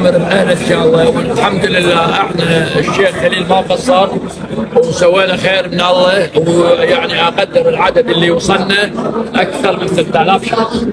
اوامر الاهل ان شاء الله. والحمد لله احنا الشيخ خليل ما قصر وسوينا خير من الله، ويعني اقدر العدد اللي وصلنا اكثر من 6000 شخص.